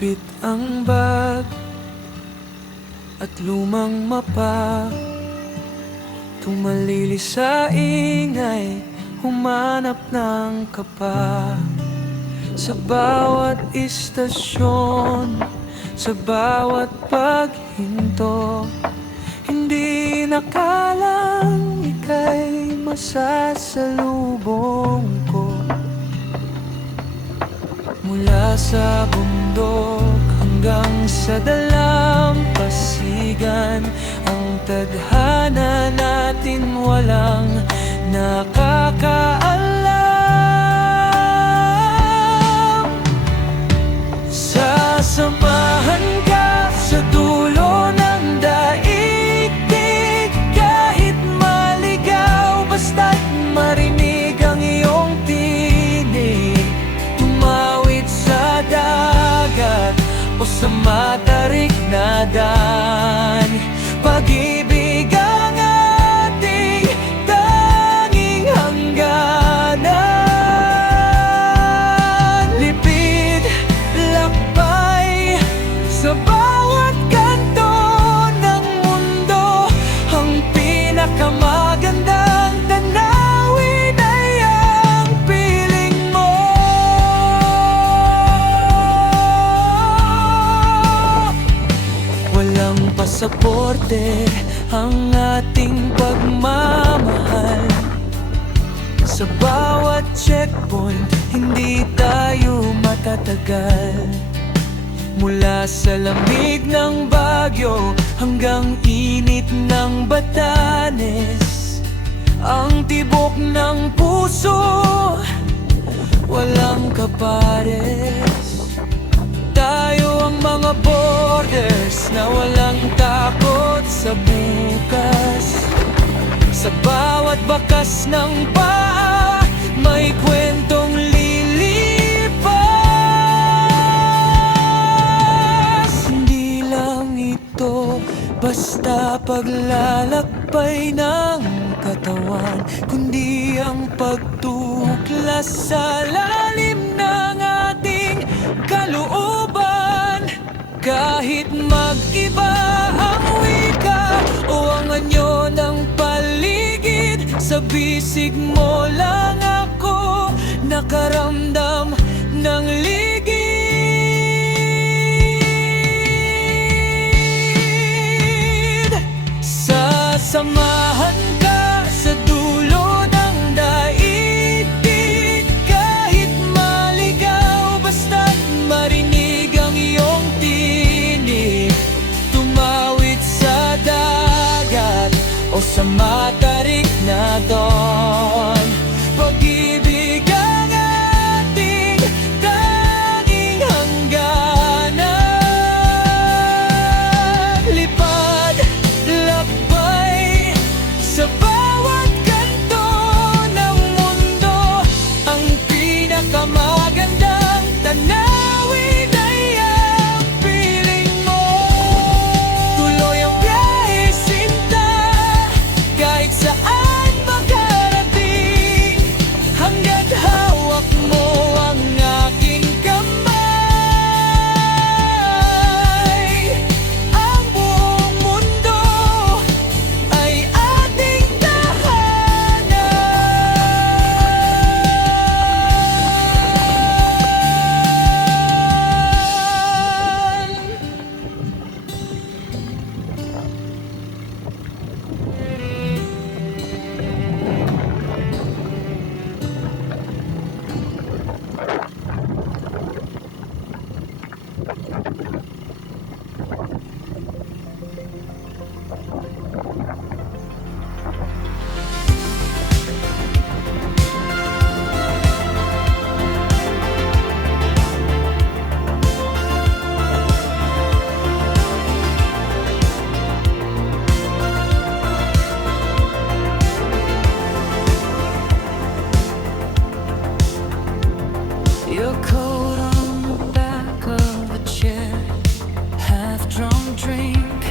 Bitbit ang bag at lumang mapa, tumalili sa ingay, humanap ng kapa. Sa bawat istasyon, sa bawat paghinto, hindi nakalang ika'y masasalubong ko. Mula sa bundok hanggang sa dalampasigan, ang tadhana natin walang nakakaalam. Sasamahan ka sa dulo ng daigdig, kahit maligaw basta't marinig ang iyong tinig. Tumawid sa dagat o sa matarik na daan, pag-ibig ang ating tanging hangganan. Lipid, lakbay sa bawat kanto ng mundo, ang pinakamagandang tanawin ay ang piling mo. Walang pasaporte ang ating pagmamahal. Sa bawat checkpoint, hindi tayo matatagal. Mula sa lamig ng Baguio hanggang init ng Batanes, ang tibok ng puso walang kapares. Tayo ang mga borders na walang takot sa bukas. Sa bawat bakas ng paa, may kwentong lilipas. Hindi lang ito basta paglalakbay ng katawan, kundi ang pagtuklas sa lalim ng ating kalooban. Kahit mag-iba ang wika o ang anyo ng paligid, sa bisig mo lang ako nakaramdam ng ligid. Sasamahan ka sa dulo ng daigdig, kahit maligaw basta't marinig ang iyong tinig. Tumawid sa dagat o sa matarik na dawn, pag-ibig ang ating tanging hangganan. Lipad, lakbay sa bawat kanto ng mundo, ang pinakamagandang tanawin ay ang piling mo. Tuloy ang biyahe, sinta, kahit saan makarating, hangga't hawak mo ang aking kamay. Ang buong mundo ay ating tahanan. Your coat on the back of a chair, half-drunk drink.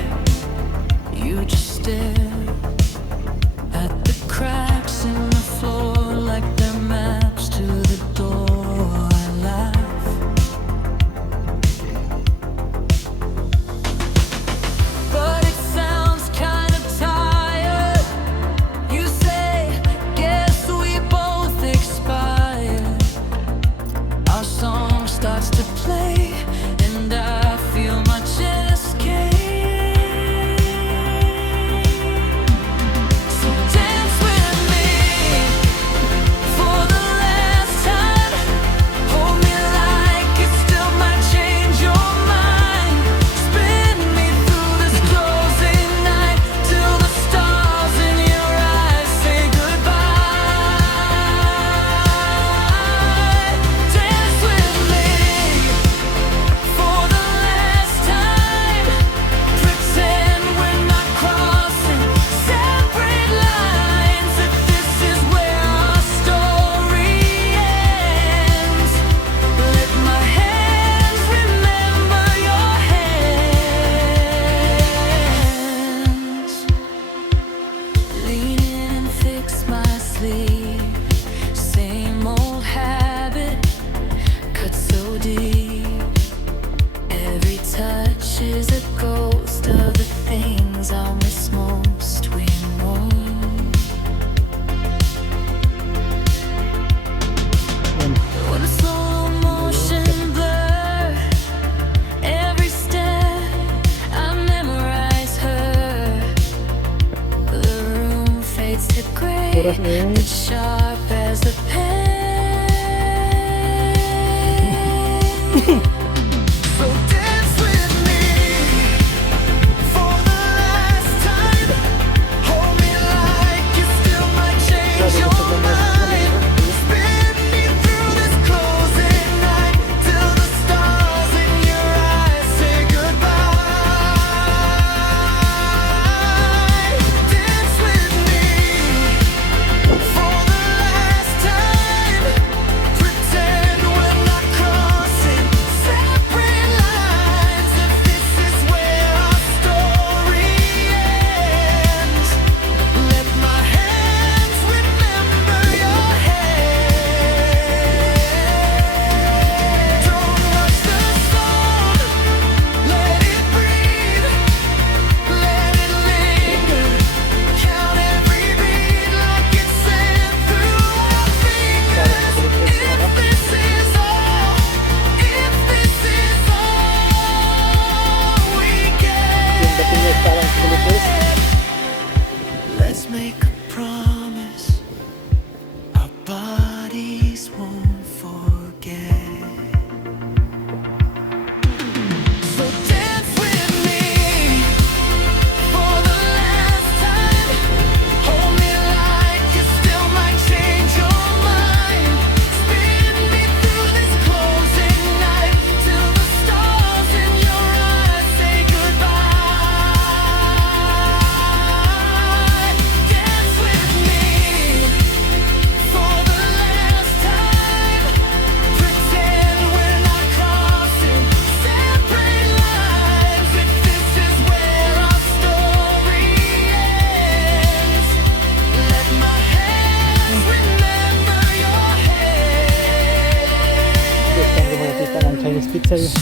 You just stare at the cracks in the floor like they're maps to the door. I laugh. always a ghost of the things I miss most. We know. When the slow motion blur every step, I memorize her. The room fades to gray, it's sharp as a pen. So dance with me for the last time. Hold me like you still might change your mind. Spin me through this closing night till the stars in your eyes say goodbye. Dance with me for the last time. Pretend we're not crossing separate lines. If this is where our story ends, let my hands remember your hand. Don't rush the song, let it breathe, let it linger. Count every beat like it's sent through our fingers. If this is all we get, let's make a promise our bodies won't forget. So dance with me for the last time. Hold me like you still might change your mind. Spin me through this closing night till the stars in your eyes say goodbye. Dance with me for the last time. Pretend we're not crossing separate lines. If this is where our story ends, let my hands remember your Gusto ko makikita ng Chinese pizza yun.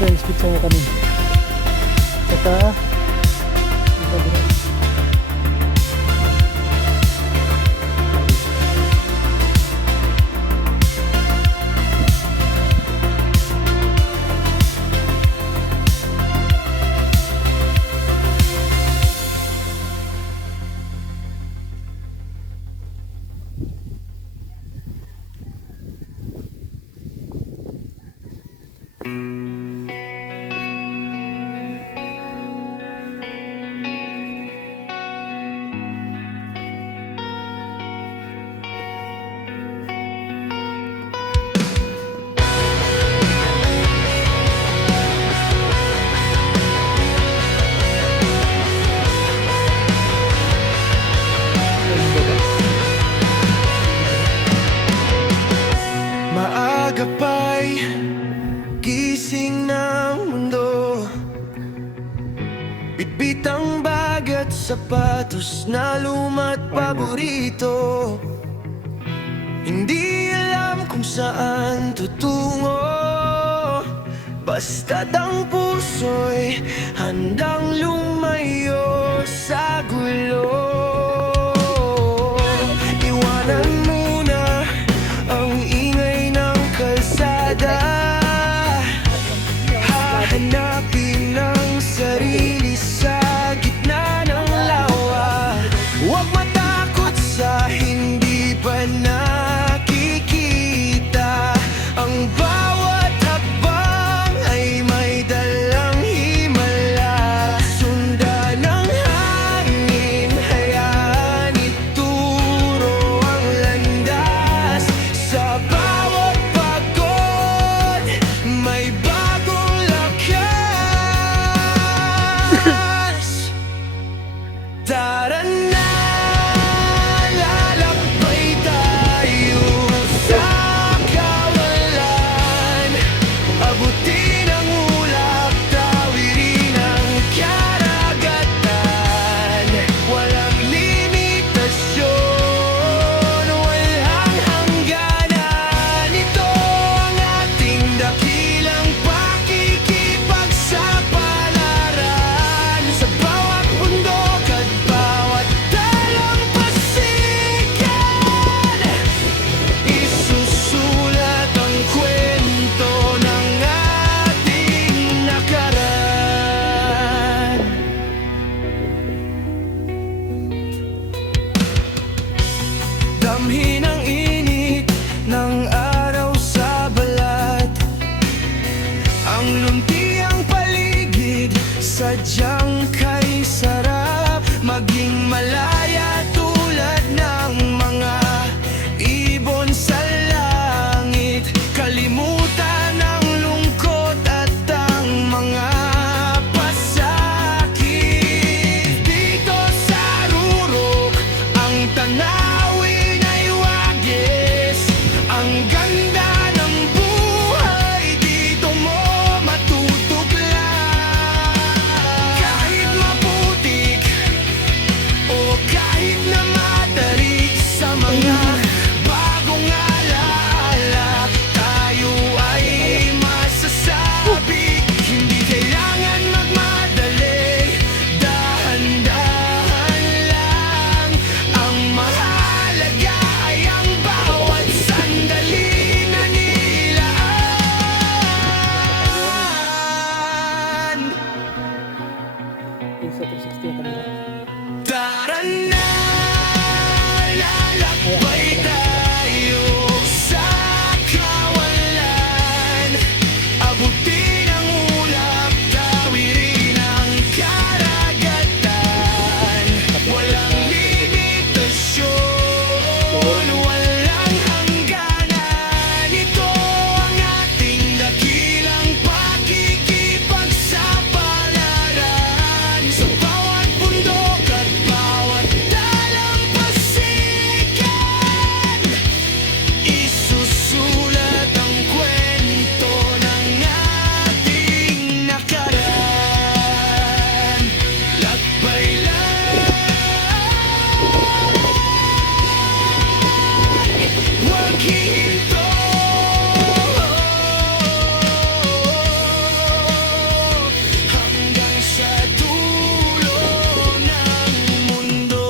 Chinese pizza na kami. Saka iba din. Maaga pa'y gising ng mundo. Bitbit ang bag at sapatos na luma't paborito. Hindi alam kung saan tutungo, basta't ang puso'y handang lumayo sa gulo. Iwanan muna ang ingay ng kalsada. Hahanapin ang sarili sa gitna ng lawa. Huwag matakot sa hindi pa nakikita. Ang bawat hakbang ay may dalang himala. Sundan ng hangin ay sadyang kay sarap maging malaya tulad ng mga ibon sa langit. Kalimutan ang lungkot at ang mga pasakit. Dito sa rurok ang tanawin ay wagis. Ang ganda ng buhay dito mo matutuglan. Kahit maputik o kahit na matarik sa mga bagong alaala, tayo ay masasabi. Hindi kailangan magmadali, dahan-dahan lang. Ang mahalaga ay ang bawat sandali na nilaan. Yung sa 360 yung kanila. Tara na, lalakbay tayo sa kawalan. Abutin ang ulap, tawirin ang karagatan. Walang limitasyon, walang hangganan. Ito ang ating dakilang pakikipagsapalaran. Sa bawat bundok at bawat dalampasigan, isusulat ang kwento ng ating nakaraan. Lakbay lang, huwag hihinto. Hanggang sa dulo ng mundo.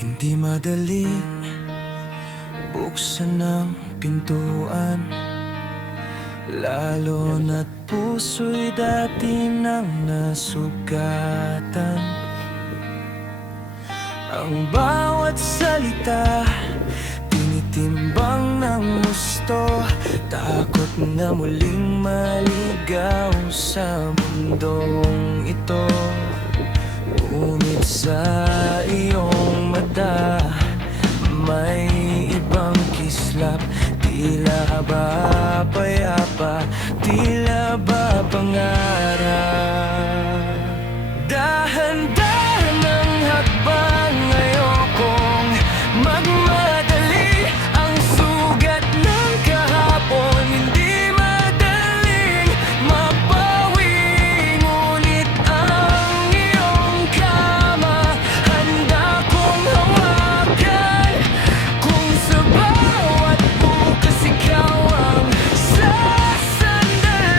Hindi madaling buksan ang pintuan, lalo na't puso'y dati nang nasugatan. Ang bawat salita tinitimbang ng gusto, takot na muling maligaw sa mundong ito. Ngunit sa iyong mata may ibang kislap, tila ba payapa, tila ba pangarap. Dahan-dahan ang hakbang, ayokong magmadali. Ang sugat ng kahapon hindi madaling mabawi. Ngunit ang iyong kama handa kong hawakan. Kung sa bawat bukas ikaw ang sasandalan.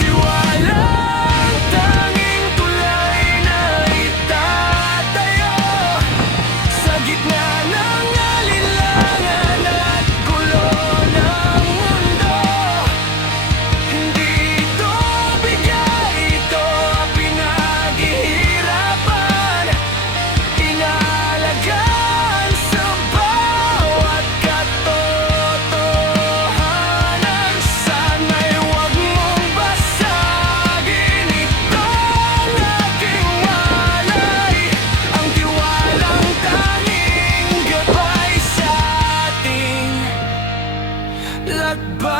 Tiwalang tanging tulay na itatayo sa gitna ng alinlangan at gulo ng mundo. Hindi ito bigay, ito pinaghihirapan. Inaalagaan sa bawat katotohanan. Sana'y huwag mong basagin itong aking walay. Ang tiwalang tanging gabay sa ating lakbay.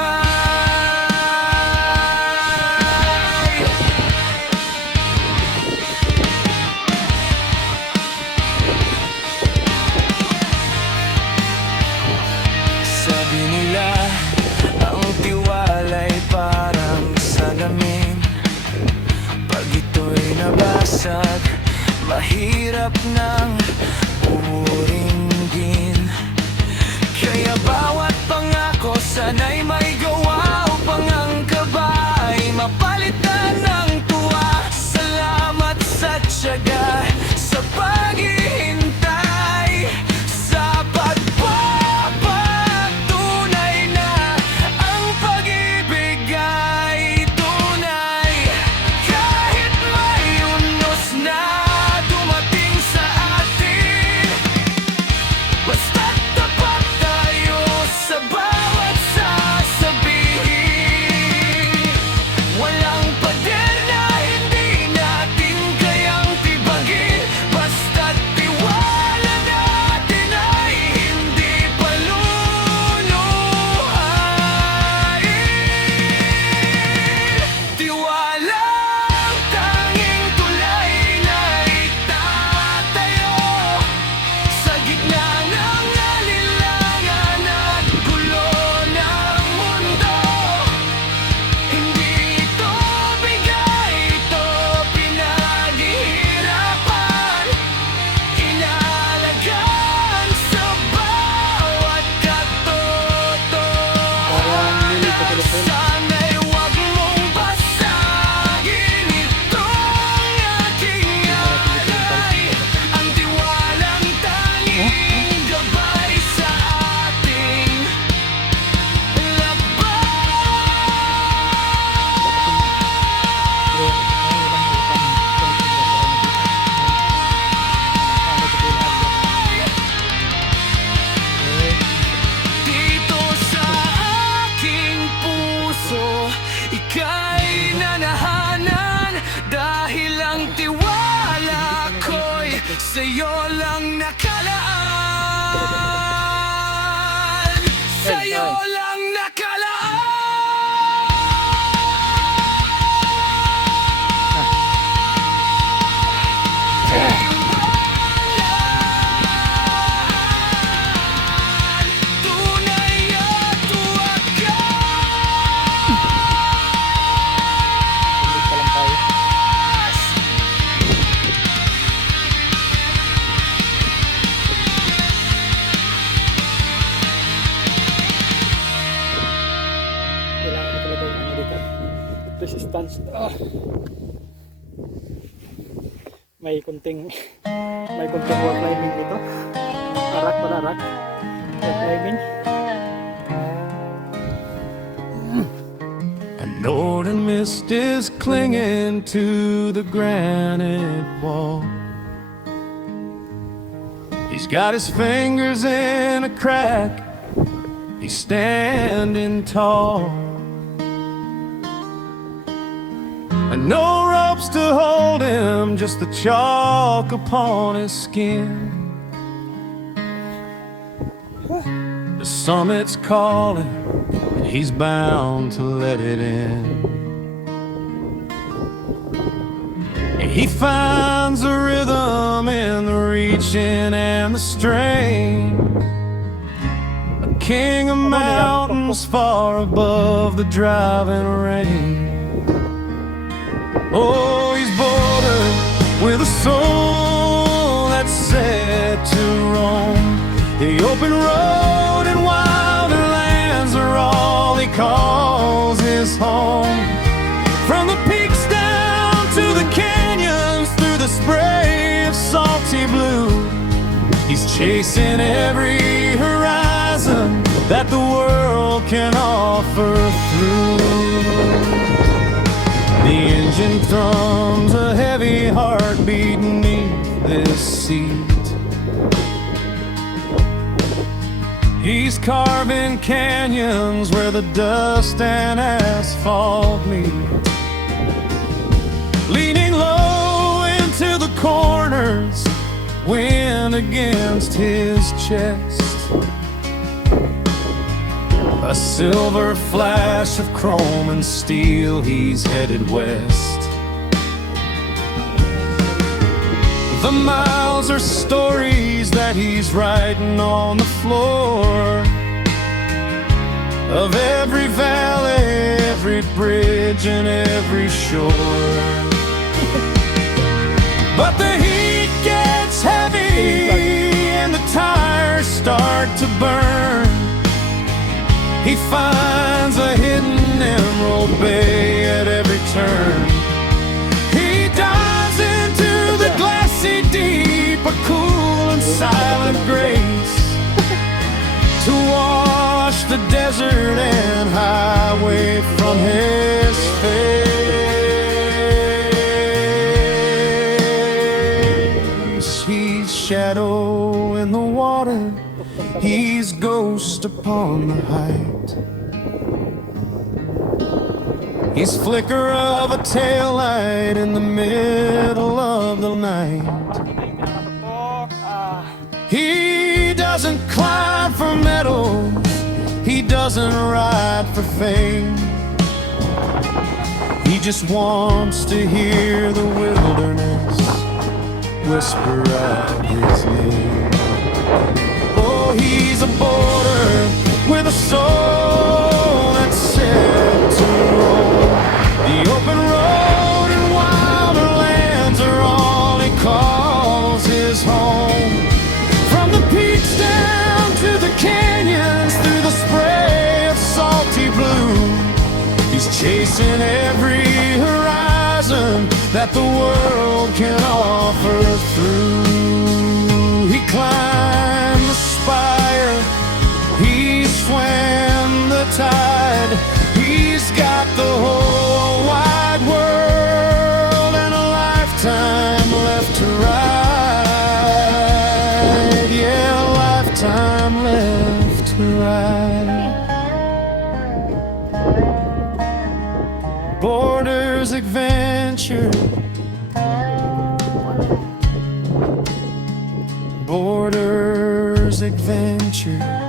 Sabi nila ang tiwala'y parang salamin. Pag ito'y nabasag, mahirap nang uringgin. Kaya bawat pangako sana'y may gawa upang ang kabay mapalitan ng resistance. May kunting wall climbing dito. Arak pala, arak. Wall climbing. A northern mist is clinging to the granite wall. He's got his fingers in a crack. He's standing tall. And no ropes to hold him, just the chalk upon his skin. The summit's calling, and he's bound to let it in. He finds a rhythm in the reaching and the strain. A king of mountains far above the driving rain. Oh, he's bordered with a soul that's set to roam. The open road and wilder lands are all he calls his home. From the peaks down to the canyons, through the spray of salty blue, he's chasing every horizon that the world can offer through. The engine thrums a heavy heartbeat beneath this seat. He's carving canyons where the dust and asphalt meet, leaning low into the corners, wind against his chest. A silver flash of chrome and steel, he's headed west. The miles are stories that he's writing on the floor of every valley, every bridge, and every shore. But the heat gets heavy and the tires start to burn. He finds a hidden emerald bay at every turn. He dives into the glassy deep, a cool and silent grace, to wash the desert and highway from his face. He's shadow in the water, he's ghost upon the height. He's flicker of a taillight in the middle of the night. He doesn't climb for medals, he doesn't ride for fame. He just wants to hear the wilderness whisper out his name. Oh, he's a border with a soul that's set to roam. The open road and wilder lands are all he calls his home. From the peaks down to the canyons, through the spray of salty blue, he's chasing every horizon that the world can offer through. He climbed the spire, he swam the tide, he's got the whole wide world and a lifetime left to ride. Yeah, a lifetime left to ride. Borders adventure, Borders adventure.